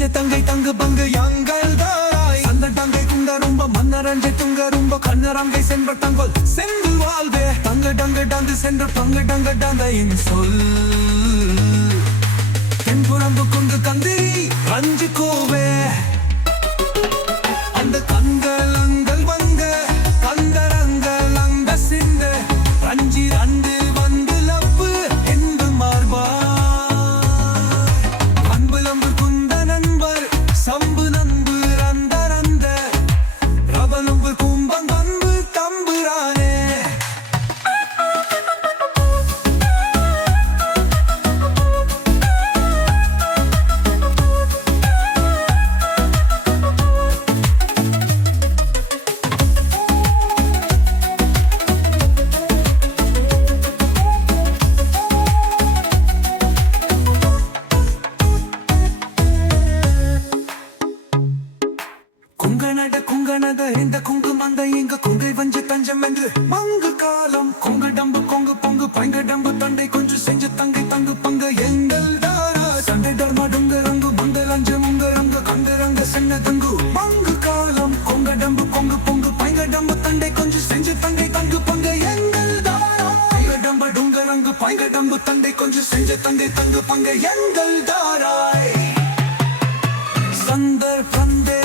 செஞ்ச தங்கை தங்கு பங்கு எங்கள் தாராய் அந்த தங்கை குண்ட ரொம்ப மன்னரஞ்சை துங்க ரொம்ப கண்ணரங்கை சென்ற தங்கோல் செந்தில் வாழ்வே தங்க டங்கு டந்து சென்ற பங்கு டங்க டந்தையின் சொல் தென்புறம்பு கொண்டு கந்திரி ரஞ்சு கோவே அந்த கண்கள் வங்க கந்தரங்கள் அங்க சிந்த ரஞ்சி அண்டு வந்து லப்பு என்று மார்பா அன்பு லம்பு குந்த நண்பர் சம்பு நண்பு ரந்த ரந்த ரவனும்பு கும்பம் அன்பு தம்புரானே குங்கனத இந்த குங்கு மந்த இங்க குங்கை வஞ்ச தஞ்சம் என்று மங்கு காலம் குங்கு டம்பு கொங்கு பொங்கு பைங்க டம்பு தண்டை கொஞ்சம் செஞ்சு தங்கை தங்கு பங்கு எங்கள் தாரா சண்டை தர்ம டுங்க ரங்கு மங்க லஞ்ச முங்க ரங்க கங்க ரங்க சென்ன தங்கு மங்கு காலம் குங்க டம்பு கொங்கு பொங்கு பைங்க டம்பு தண்டை கொஞ்சம் செஞ்சு தங்கை தங்கு பங்கு எங்கள் தாரா பைங்க டம்ப டுங்க ரங்கு பைங்க டம்பு தண்டை கொஞ்சம் செஞ்சு தங்கை தங்கு பங்கு எங்கள் தாராய் சந்தர் பந்தே